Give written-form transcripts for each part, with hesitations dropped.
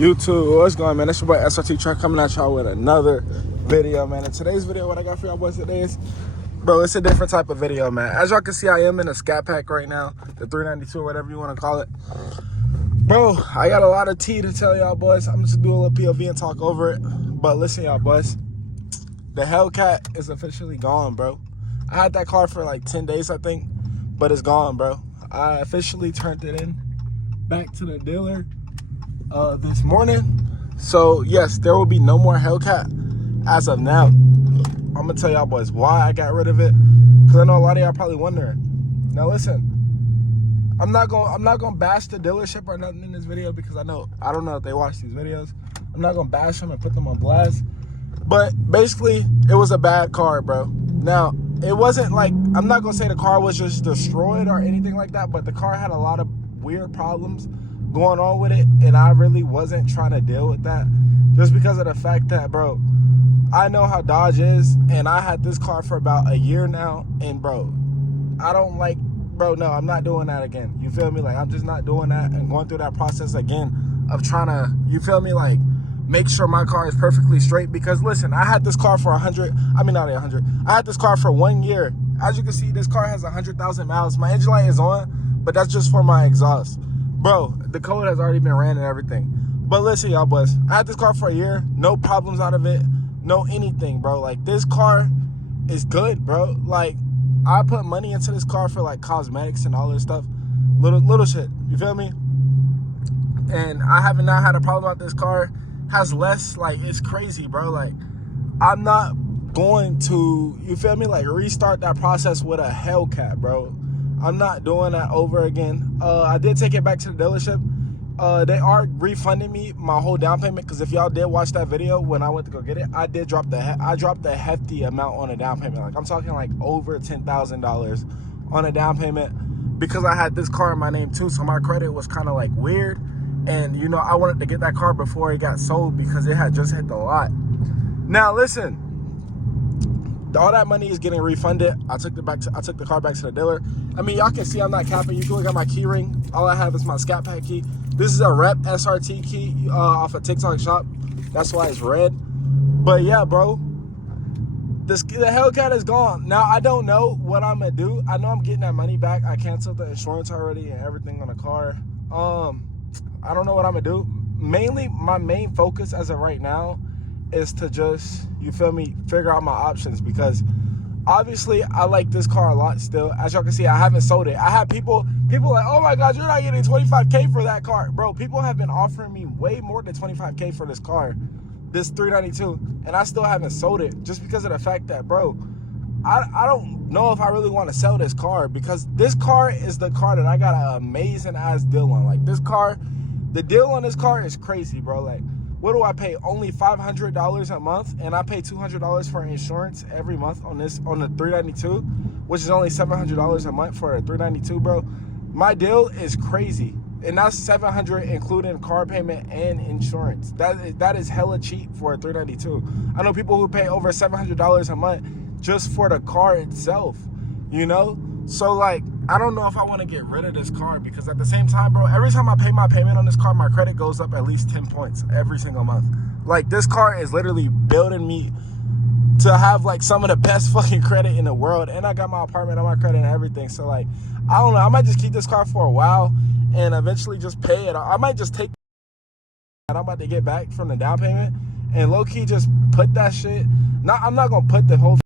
YouTube, what's going on, man? It's your boy SRT Truck coming at y'all with another video, man. In today's video, what I got for y'all boys today is, bro, it's a different type of video, man. As y'all can see, I am in a Scat Pack right now, the 392 or whatever you want to call it. Bro, I got a lot of tea to tell y'all boys. I'm just gonna do a little POV and talk over it. But listen, y'all boys, the Hellcat is officially gone, bro. I had that car for like 10 days, I think, but it's gone, bro. I officially turned it in back to the dealer this morning. So yes, there will be no more Hellcat as of now. I'm gonna tell y'all boys why I got rid of it, because I know a lot of y'all probably wondering. Now listen, I'm not gonna bash the dealership or nothing in this video, because I don't know if they watch these videos. I'm not gonna bash them and put them on blast, but basically it was a bad car, bro. Now it wasn't like, I'm not gonna say the car was just destroyed or anything like that, but the car had a lot of weird problems going on with it, and I really wasn't trying to deal with that, just because of the fact that, bro, I know how Dodge is, and I had this car for about a year now, and bro, I don't like, bro, no, I'm not doing that again. You feel me? Like, I'm just not doing that and going through that process again of trying to, you feel me, like, make sure my car is perfectly straight. Because listen, I had this car for I had this car for 1 year. As you can see, this car has 100,000 miles. My engine light is on, but that's just for my exhaust. Bro, the code has already been ran and everything. But listen, y'all boys, I had this car for a year, no problems out of it, no anything, bro. Like, this car is good, bro. Like, I put money into this car for like cosmetics and all this stuff, little shit, you feel me? And I haven't not had a problem with this car. Has less, like, it's crazy, bro. Like, I'm not going to, you feel me, like, restart that process with a Hellcat, bro. I'm not doing that over again. I did take it back to the dealership. They are refunding me my whole down payment, because if y'all did watch that video when I went to go get it, I dropped the hefty amount on a down payment. Like, I'm talking like over $10,000 on a down payment, because I had this car in my name too, so my credit was kind of like weird. And you know, I wanted to get that car before it got sold, because it had just hit the lot. Now listen, all that money is getting refunded. I took the car back to the dealer. I mean, y'all can see I'm not capping. You can look at my key ring. All I have is my Scat Pack key. This is a Rep SRT key off a TikTok shop. That's why it's red. But yeah, bro, the Hellcat is gone. Now I don't know what I'm gonna do. I know I'm getting that money back. I canceled the insurance already and everything on the car. I don't know what I'm gonna do. Mainly, my main focus as of right now is to just, you feel me, figure out my options, because obviously I like this car a lot still. As y'all can see, I haven't sold it. I have people like, oh my God, you're not getting 25K for that car. Bro, people have been offering me way more than 25K for this car, this 392, and I still haven't sold it, just because of the fact that, bro, I don't know if I really want to sell this car, because this car is the car that I got an amazing ass deal on. Like, this car, the deal on this car is crazy, bro. Like, what do I pay? Only $500 a month, and I pay $200 for insurance every month on the 392, which is only $700 a month for a 392, bro. My deal is crazy, and that's $700 including car payment and insurance. That is hella cheap for a 392. I know people who pay over $700 a month just for the car itself, you know? So, like, I don't know if I want to get rid of this car, because at the same time, bro, every time I pay my payment on this car, my credit goes up at least 10 points every single month. Like, this car is literally building me to have, like, some of the best fucking credit in the world, and I got my apartment on my credit and everything. So, like, I don't know, I might just keep this car for a while and eventually just pay it. I might just take that I'm about to get back from the down payment and low-key just put that shit. I'm not gonna put the whole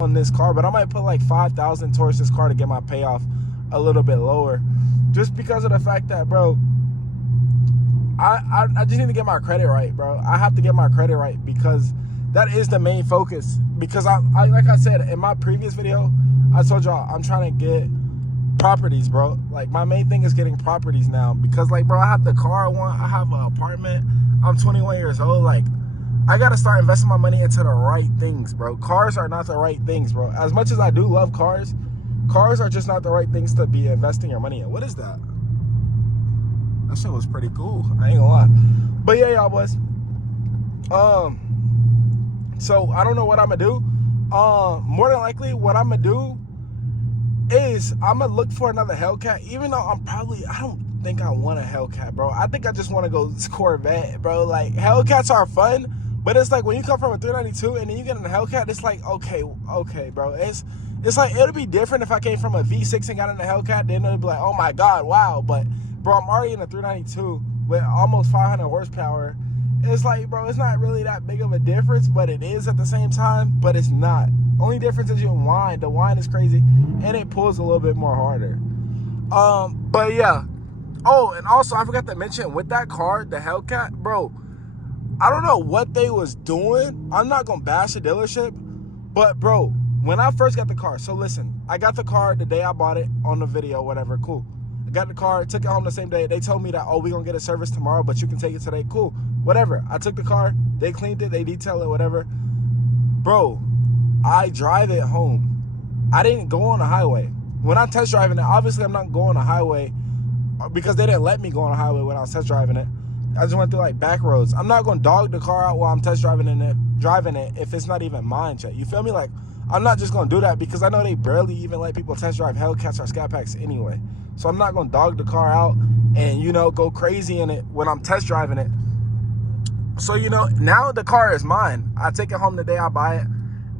on this car, but I might put like $5,000 towards this car to get my payoff a little bit lower, just because of the fact that, bro, I just need to get my credit right, bro. I have to get my credit right, because that is the main focus. Because I like I said in my previous video, I told y'all I'm trying to get properties, bro. Like, my main thing is getting properties now, because, like, bro, I have the car I want, I have an apartment, I'm 21 years old. Like, I gotta start investing my money into the right things, bro. Cars are not the right things, bro. As much as I do love cars, cars are just not the right things to be investing your money in. What is that? That shit was pretty cool, I ain't gonna lie. But yeah, y'all boys, so I don't know what I'm gonna do. More than likely what I'm gonna do is I'm gonna look for another Hellcat, even though I'm probably, think I want a Hellcat, bro. I think I just want to go Corvette, bro. Like, Hellcats are fun, but it's like when you come from a 392 and then you get in a Hellcat, it's like, okay, bro. It's like, it'll be different if I came from a V6 and got in a Hellcat. Then it'll be like, oh my God, wow. But, bro, I'm already in a 392 with almost 500 horsepower. It's like, bro, it's not really that big of a difference, but it is at the same time, but it's not. Only difference is your whine. The whine is crazy, and it pulls a little bit more harder. But yeah. Oh, and also, I forgot to mention, with that car, the Hellcat, bro, I don't know what they was doing. I'm not going to bash the dealership, but, bro, when I first got the car, so listen, I got the car the day I bought it on the video, whatever, cool. I got the car, took it home the same day. They told me that, oh, we're going to get a service tomorrow, but you can take it today. Cool, whatever. I took the car, they cleaned it, they detailed it, whatever. Bro, I drive it home. I didn't go on the highway. When I'm test driving it, obviously I'm not going on the highway because they didn't let me go on the highway when I was test driving it. I just went through like back roads. I'm not going to dog the car out while I'm test driving it if it's not even mine yet. You feel me? Like, I'm not just going to do that because I know they barely even let people test drive Hellcats or Scat Packs anyway. So I'm not going to dog the car out and, you know, go crazy in it when I'm test driving it. So, you know, now the car is mine. I take it home the day I buy it.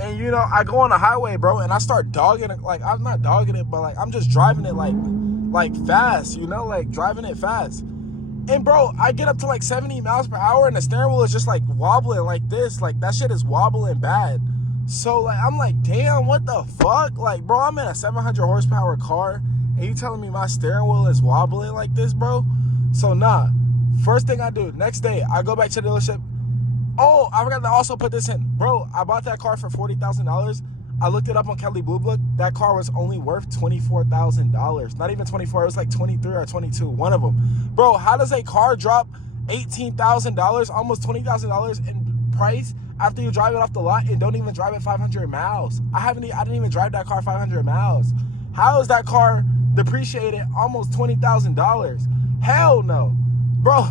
And, you know, I go on the highway, bro, and I start dogging it. Like, I'm not dogging it, but, like, I'm just driving it, like fast, you know, like, driving it fast. And, bro, I get up to, like, 70 miles per hour, and the steering wheel is just, like, wobbling like this. Like, that shit is wobbling bad. So, like, I'm like, damn, what the fuck? Like, bro, I'm in a 700 horsepower car, and you telling me my steering wheel is wobbling like this, bro? So, nah. First thing I do, next day, I go back to the dealership. Oh, I forgot to also put this in. Bro, I bought that car for $40,000. I looked it up on Kelly Blue Book. That car was only worth $24,000. Not even 24. It was like 23 or 22. One of them. Bro, how does a car drop $18,000, almost $20,000 in price after you drive it off the lot and don't even drive it 500 miles? I didn't even drive that car 500 miles. How is that car depreciated almost $20,000? Hell no. Bro,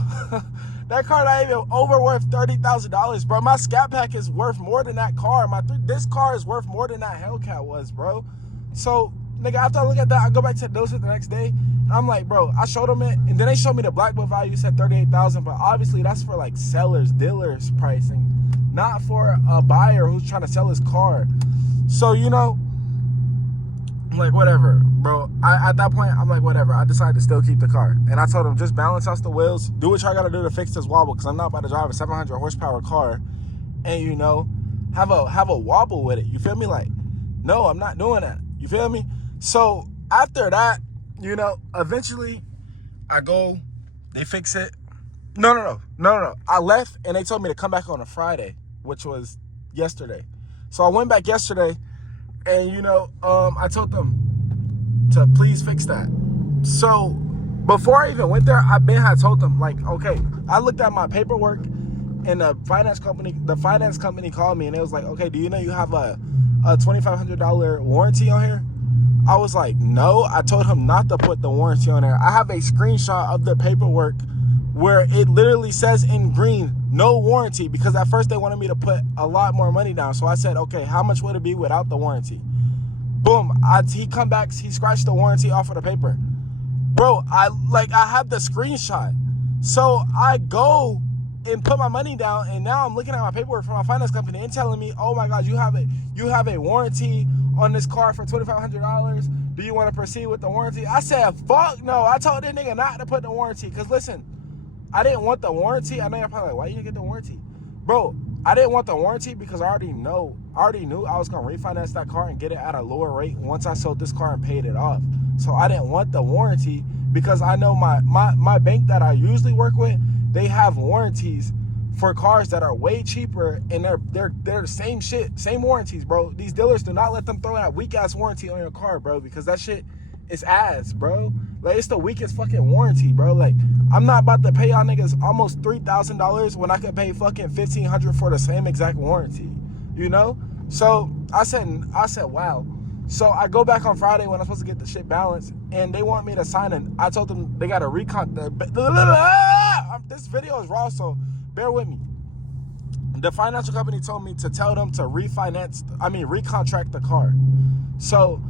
that car not even over worth $30,000, bro. My Scat Pack is worth more than that car. This car is worth more than that Hellcat was, bro. So, nigga, after I look at that, I go back to the dealership the next day, and I'm like, bro, I showed them it, and then they showed me the black book value, said $38,000, but obviously that's for, like, sellers, dealers pricing, not for a buyer who's trying to sell his car. So, you know, I'm like, whatever, bro. At that point, I'm like, whatever. I decided to still keep the car. And I told him, just balance out the wheels. Do what y'all got to do to fix this wobble, because I'm not about to drive a 700 horsepower car and, you know, have a wobble with it. You feel me? Like, no, I'm not doing that. You feel me? So after that, you know, eventually I go, they fix it. No. I left, and they told me to come back on a Friday, which was yesterday. So I went back yesterday. And, you know, I told them to please fix that. So before I even went there, I had told them, like, okay, I looked at my paperwork, and the finance company called me, and it was like, okay, do you know you have a $2,500 warranty on here? I was like, no. I told him not to put the warranty on there. I have a screenshot of the paperwork where it literally says in green, no warranty, because at first they wanted me to put a lot more money down. So I said, okay, how much would it be without the warranty? Boom, he come back, he scratched the warranty off of the paper. Bro, I have the screenshot. So I go and put my money down, and now I'm looking at my paperwork from my finance company and telling me, oh my God, you have a warranty on this car for $2,500. Do you want to proceed with the warranty? I said, fuck no. I told that nigga not to put the warranty, because listen, I didn't want the warranty. I know you're probably like, why you didn't get the warranty? Bro, I didn't want the warranty because I already knew I was going to refinance that car and get it at a lower rate once I sold this car and paid it off. So I didn't want the warranty because I know my bank that I usually work with, they have warranties for cars that are way cheaper, and they're the same shit, same warranties, bro. These dealers do not let them throw that weak-ass warranty on your car, bro, because that shit is ass, bro. Like, it's the weakest fucking warranty, bro. Like, I'm not about to pay y'all niggas almost $3,000 when I could pay fucking $1,500 for the same exact warranty, you know? So I said, wow. So I go back on Friday when I'm supposed to get the shit balanced, and they want me to sign in. I told them they got to recon. This video is raw, so bear with me. The financial company told me to tell them to recontract the car. So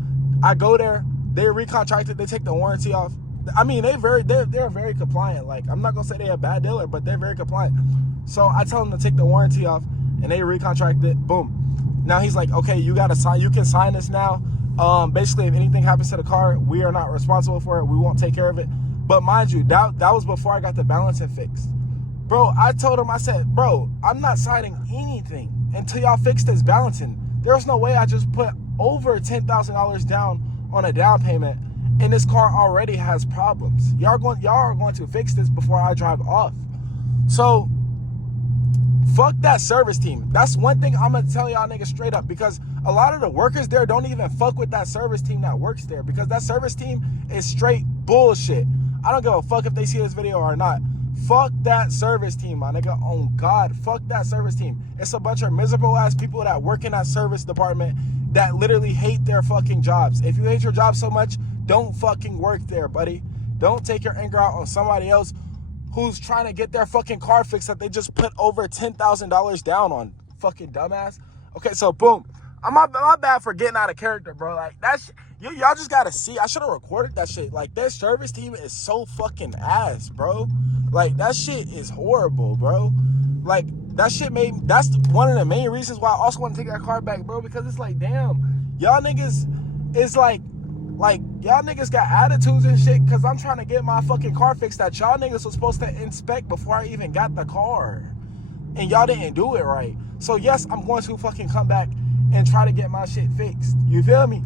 I go there, they recontract it, they take the warranty off, I mean, they're very compliant. Like, I'm not gonna say they're a bad dealer, but they're very compliant. So I tell them to take the warranty off, and they recontract it. Boom. Now he's like, okay, you gotta sign. You can sign this now. Basically, if anything happens to the car, we are not responsible for it. We won't take care of it. But mind you, that was before I got the balancing fixed. Bro, I told him, I said, bro, I'm not signing anything until y'all fix this balancing. There's no way I just put over $10,000 down on a down payment, and this car already has problems. Y'all are going to fix this before I drive off. So fuck that service team. That's one thing I'm gonna tell y'all niggas straight up, because a lot of the workers there don't even fuck with that service team that works there, because that service team is straight bullshit. I don't give a fuck if they see this video or not. Fuck that service team, my nigga. Oh God, fuck that service team. It's a bunch of miserable ass people that work in that service department that literally hate their fucking jobs. If you hate your job so much, don't fucking work there, buddy. Don't take your anger out on somebody else who's trying to get their fucking car fixed that they just put over $10,000 down on. Fucking dumbass. Okay, so boom. I'm not bad for getting out of character, bro. Like, that's y'all just gotta see. I should have recorded that shit. Like, their service team is so fucking ass, bro. Like, that shit is horrible, bro. Like, that's one of the main reasons why I also want to take that car back, bro, because it's like, damn, y'all niggas is like y'all niggas got attitudes and shit, because I'm trying to get my fucking car fixed that y'all niggas was supposed to inspect before I even got the car, and y'all didn't do it right. So yes, I'm going to fucking come back and try to get my shit fixed. You feel me?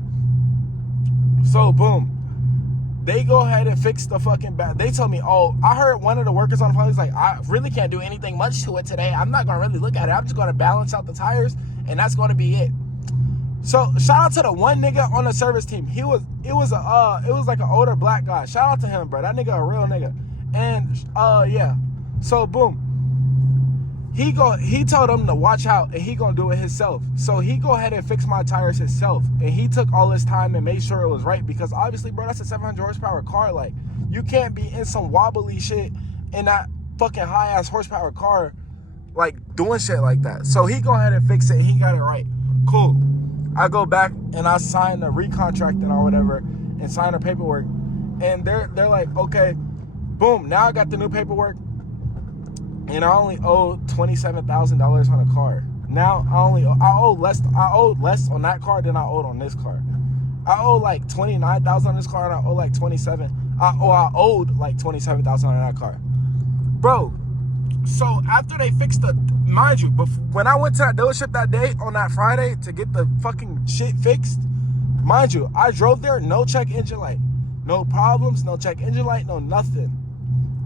So boom, they go ahead and fix the fucking back. They told me, oh, I heard one of the workers on the phone, he's like, I really can't do anything much to it today. I'm not gonna really look at it. I'm just gonna balance out the tires, and that's gonna be it. So shout out to the one nigga on the service team. It was like an older black guy. Shout out to him, bro. That nigga a real nigga. And yeah. So boom. He told him to watch out, and he gonna do it himself. So he go ahead and fix my tires himself, and he took all his time and made sure it was right, because obviously, bro, that's a 700 horsepower car. Like, you can't be in some wobbly shit in that fucking high ass horsepower car, like doing shit like that. So he go ahead and fix it, and he got it right. Cool. I go back and I sign the recontracting or whatever, and sign the paperwork, and they're like, okay, boom, now I got the new paperwork, and I only owe $27,000 on a car. Now I owe less on that car than I owed on this car. I owe like $29,000 on this car, and I owe like $27,000. I owed like $27,000 on that car, bro. So after they fixed mind you, when I went to that dealership that day on that Friday to get the fucking shit fixed, mind you, I drove there, no check engine light, no problems, no check engine light, no nothing.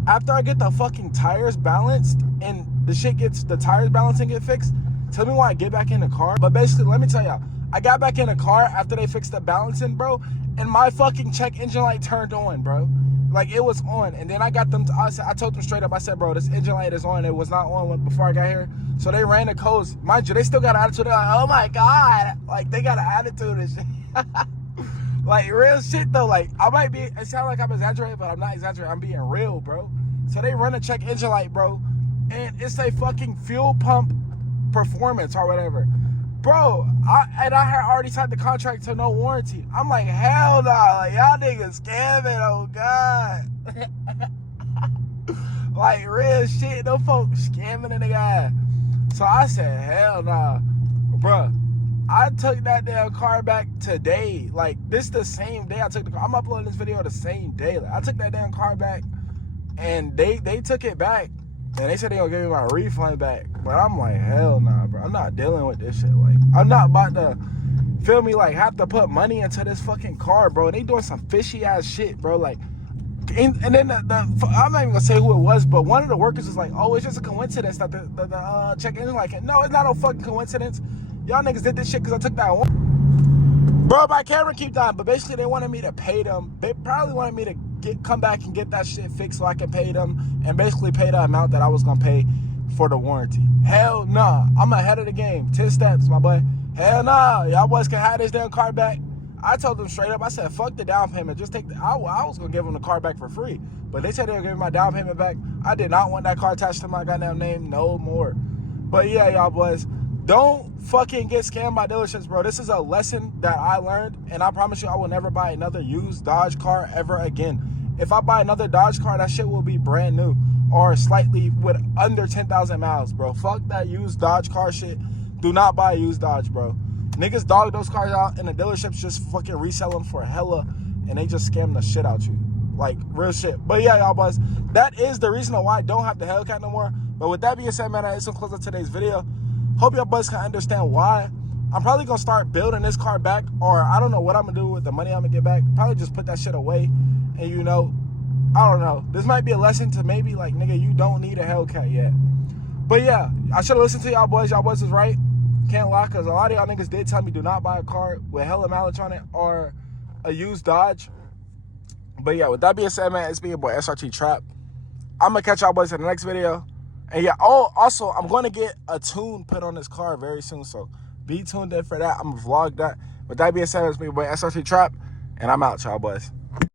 After I get the fucking tires balanced and the tires balancing get fixed, tell me why I get back in the car. But basically, let me tell y'all, I got back in the car after they fixed the balancing, bro, and my fucking check engine light turned on, bro. Like, it was on. And then I got them, I told them straight up, I said, bro, this engine light is on. It was not on before I got here. So they ran the codes. Mind you, they still got an attitude. They're like, oh my God. Like, they got an attitude and shit. Like, real shit though. Like, it sounds like I'm exaggerating, but I'm not exaggerating. I'm being real, bro. So they run a check engine light, bro, and it's a fucking fuel pump performance or whatever. Bro, I had already signed the contract to no warranty. I'm like, hell no. Like, y'all niggas scamming, oh God. Like, real shit, no folks scamming in the guy. So I said, hell nah. Bro, I took that damn car back today. Like, this the same day I took the car. I'm uploading this video the same day. Like, I took that damn car back, and they took it back, and they said they gonna give me my refund back. But I'm like, hell nah, bro. I'm not dealing with this shit. Like, I'm not about to, feel me, like, have to put money into this fucking car, bro. They doing some fishy ass shit, bro. Like, and then I'm not even gonna say who it was, but one of the workers was like, oh, it's just a coincidence that the check engine light. No, it's not no fucking coincidence. Y'all niggas did this shit because I took that one. Bro, my camera keep dying, but basically they wanted me to pay them. They probably wanted me to come back and get that shit fixed so I can pay them and basically pay the amount that I was gonna pay for the warranty. Hell nah. I'm ahead of the game. 10 steps, my boy. Hell nah. Y'all boys can have this damn car back. I told them straight up, I said, fuck the down payment. Just take I was gonna give them the car back for free. But they said they were giving my down payment back. I did not want that car attached to my goddamn name no more. But yeah, y'all boys, don't fucking get scammed by dealerships, bro. This is a lesson that I learned, and I promise you I will never buy another used Dodge car ever again. if I buy another Dodge car, that shit will be brand new or slightly with under 10,000 miles, bro. Fuck that used Dodge car shit. Do not buy a used Dodge, bro. Niggas dog those cars out in the dealerships, just fucking resell them for hella, and they just scam the shit out you. Like, real shit. But yeah, y'all boys, that is the reason why I don't have the Hellcat no more. But with that being said, man, that is some close to today's video. Hope y'all boys can understand why. I'm probably gonna start building this car back, or I don't know what I'm gonna do with the money I'm gonna get back. Probably just put that shit away, and you know, I don't know. This might be a lesson to maybe, like, nigga, you don't need a Hellcat yet. But yeah, I should have listened to y'all boys. Y'all boys was right. Can't lie, because a lot of y'all niggas did tell me do not buy a car with hella mileage on it or a used Dodge. But yeah, with that being said, man, it's been your boy SRT Trap. I'm going to catch y'all boys in the next video. And yeah, oh, also, I'm going to get a tune put on this car very soon. So be tuned in for that. I'm going to vlog that. With that being said, it's been your boy SRT Trap. And I'm out, y'all boys.